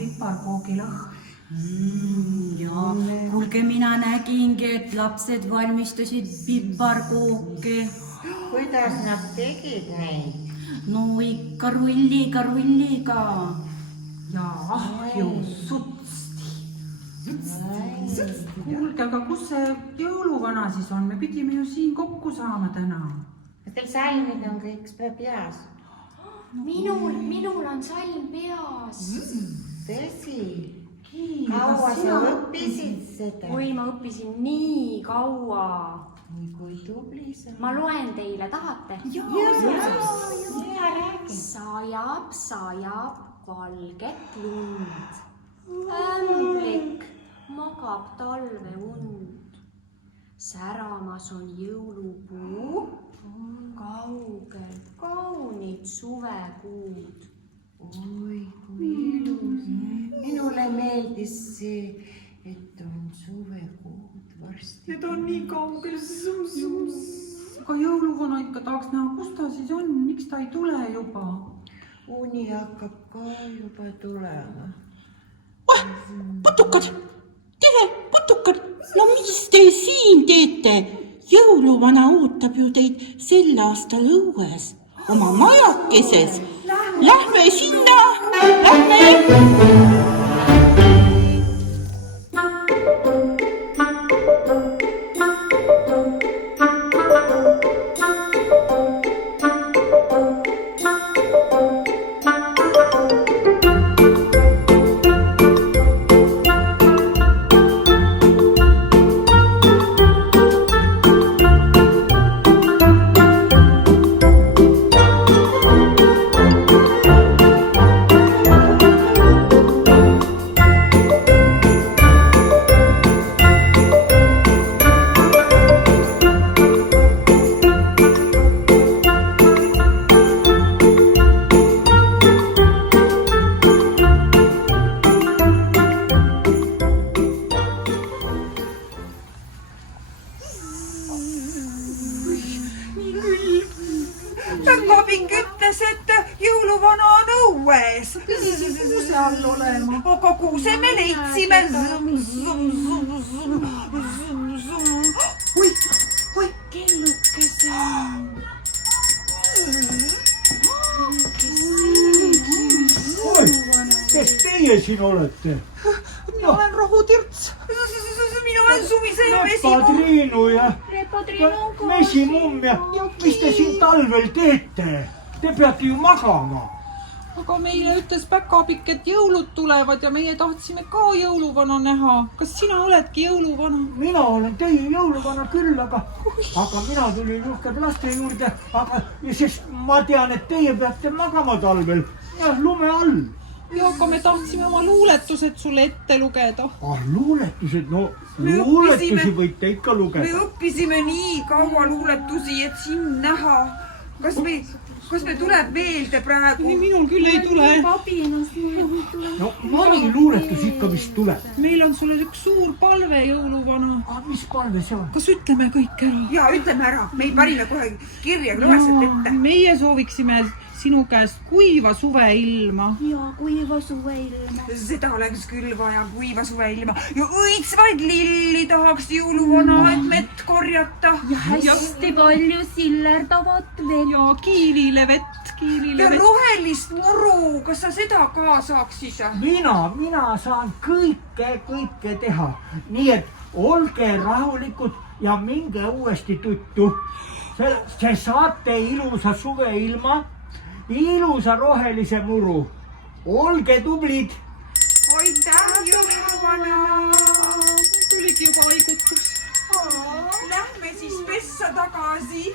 piparkoogilõhn. Ja kuulge, mina nägingi, et lapsed valmistasid piparkooke. Kuidas nad tegid neid? No ikka rulliga. Ja ahju sutsti. Kuulge, aga kus see jõuluvana siis on? Me pidime ju siin kokku saama täna. Teil salmid on kõik peas. Minul on salm peas. Tõsi? Kaua sa õppisid seda? Oi, ma õppisin nii kaua. Kui tubli sa. Ma loen teile, tahate? Ja räägi. Sajab valget lund. Ämblik magab talveund. Säramas on jõulupuu. Kaugel kaunid suvekuud. Oi, kui ilus. Minule meeldis see, et on suvekuud varsti. Need on nii kaugel. Aga jõuluvana ikka tahaks näha, kus ta siis on? Miks ta ei tule juba? Uni hakkab ka juba tulema. Putukad! Tere, putukad! No mis te siin teete? Jõuluvana ootab ju teid sel aastal õues, oma majakeses. Lähme sinna! Lähme! Päkkapikk ütles, et jõuluvana on õues. Kuuse all olema. Aga kuuse me leidsime. Oi, kellukese. Kes teie siin olete? Mina olen Rohutirts. Mina olen Sumise ja Triinu ja Triinu Mesimumm ja mis te siin talvel teete? Te peate ju magama. Aga meile ütles Päkapikk, et jõulud tulevad ja meie tahtsime ka jõuluvana näha. Kas sina oledki jõuluvana? Mina olen teie jõuluvana küll, aga mina tulin uhked laste juurde, sest ma tean, et teie peate magama talvel ja lume all. Ja, aga me tahtsime oma luuletused sulle ette lugeda. Luuletused? No luuletusi võite ikka me lugeda. õppisime nii kaua luuletusi, et sind näha. Kas me tuleb meelde praegu? Minul küll ei tule. No mõni luuletus ikka vist tuleb. Meil on sulle üks suur palve, jõuluvana. Mis palve see on? Kas ütleme kõik ära? Ja ütleme ära, me ei panime kohe kirja, loeselt ette. Meie sooviksime sinu käest kuiva suveilma. Ja kuiva suveilma. Seda oleks küll vaja, kuiva suveilma. Ja õitsvaid lilli tahaks jõuluvana, et mett korjata. Ja hästi palju sillerdavat vett. Ja kiilile vett. Ja rohelist muru, kas sa seda ka saaksid? Mina saan kõike teha. Nii et olge rahulikud ja minge uuesti tuttu. See saate ilusa suveilma, ilusa rohelise muru. Olge tublid! Aitäh, jõuluvana! Tuligi juba haigutus. Lähme siis pessa tagasi.